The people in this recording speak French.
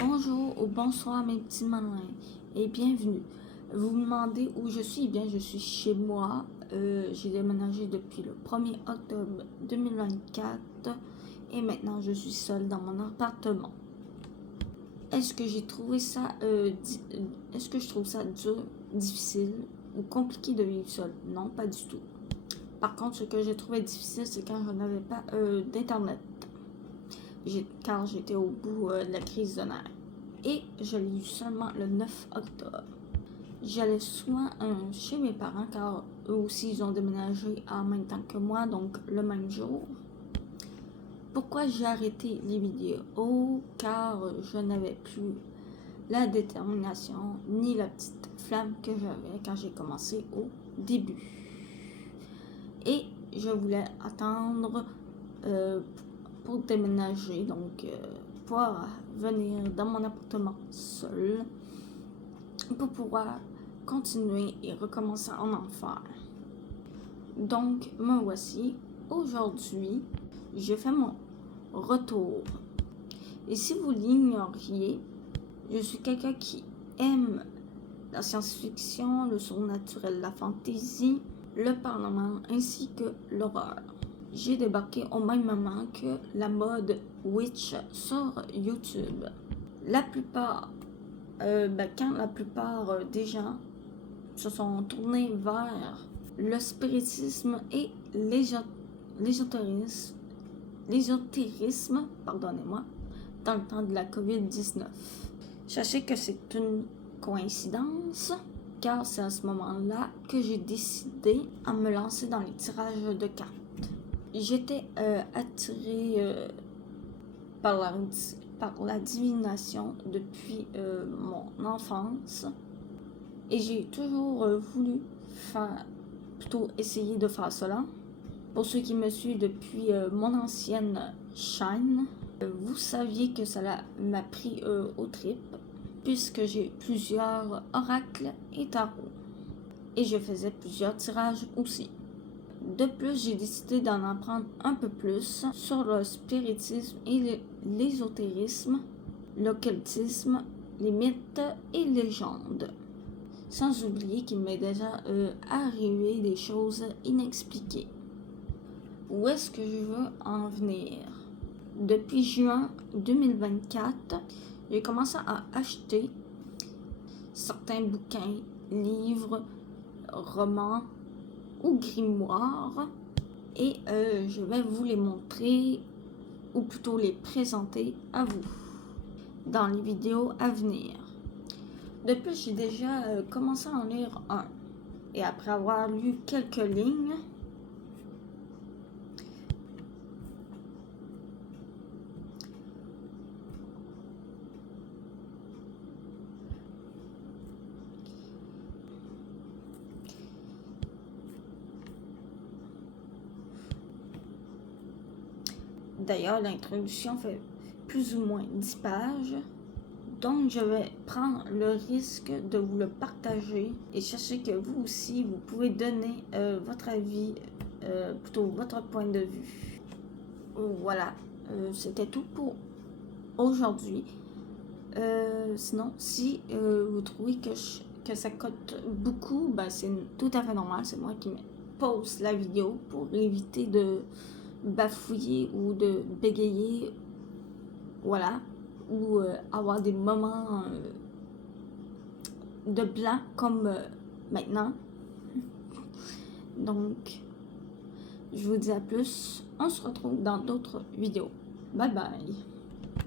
Bonjour ou bonsoir mes petits malins et bienvenue. Vous me demandez où je suis? Eh bien, je suis chez moi. J'ai déménagé depuis le 1er octobre 2024 et maintenant je suis seule dans mon appartement. Est-ce que j'ai trouvé ça est-ce que je trouve ça dur, difficile ou compliqué de vivre seule? Non, pas du tout. Par contre, ce que j'ai trouvé difficile, c'est quand je n'avais pas d'internet. Car j'étais au bout de la crise de nerfs. Et je l'ai eu seulement le 9 octobre. J'allais souvent chez mes parents car eux aussi ils ont déménagé en même temps que moi, donc le même jour. Pourquoi j'ai arrêté les vidéos? Car je n'avais plus la détermination ni la petite flamme que j'avais quand j'ai commencé au début. Et je voulais attendre pour déménager, donc pouvoir venir dans mon appartement seul pour pouvoir continuer et recommencer en enfer. Donc me voici aujourd'hui, je fais mon retour. Et si vous l'ignoriez, je suis quelqu'un qui aime la science-fiction, le surnaturel, la fantasy, le parlement ainsi que l'horreur. J'ai débarqué au même moment que la mode Witch sur YouTube. La plupart, quand la plupart des gens se sont tournés vers le spiritisme et l'ésotérisme, pardonnez-moi, dans le temps de la COVID-19. Sachez que c'est une coïncidence, car c'est à ce moment-là que j'ai décidé à me lancer dans les tirages de cartes. J'étais attirée par la divination depuis mon enfance et j'ai toujours voulu essayer de faire cela. Pour ceux qui me suivent depuis mon ancienne chaîne, vous saviez que cela m'a pris aux tripes puisque j'ai plusieurs oracles et tarots et je faisais plusieurs tirages aussi. De plus, j'ai décidé d'en apprendre un peu plus sur le spiritisme et l'ésotérisme, l'occultisme, les mythes et légendes. Sans oublier qu'il m'est déjà arrivé des choses inexpliquées. Où est-ce que je veux en venir? Depuis juin 2024, j'ai commencé à acheter certains bouquins, livres, romans ou grimoires et je vais vous les montrer ou plutôt les présenter à vous dans les vidéos à venir. De plus, j'ai déjà commencé à en lire un et après avoir lu quelques lignes, d'ailleurs, l'introduction fait plus ou moins 10 pages. Donc, je vais prendre le risque de vous le partager. Et sachez que vous aussi, vous pouvez donner votre avis, plutôt votre point de vue. Voilà, c'était tout pour aujourd'hui. Sinon, si vous trouvez que ça coûte beaucoup, c'est tout à fait normal. C'est moi qui pose la vidéo pour éviter de bafouiller ou de bégayer, voilà, ou avoir des moments de blanc comme maintenant. Donc, je vous dis à plus, on se retrouve dans d'autres vidéos. Bye bye!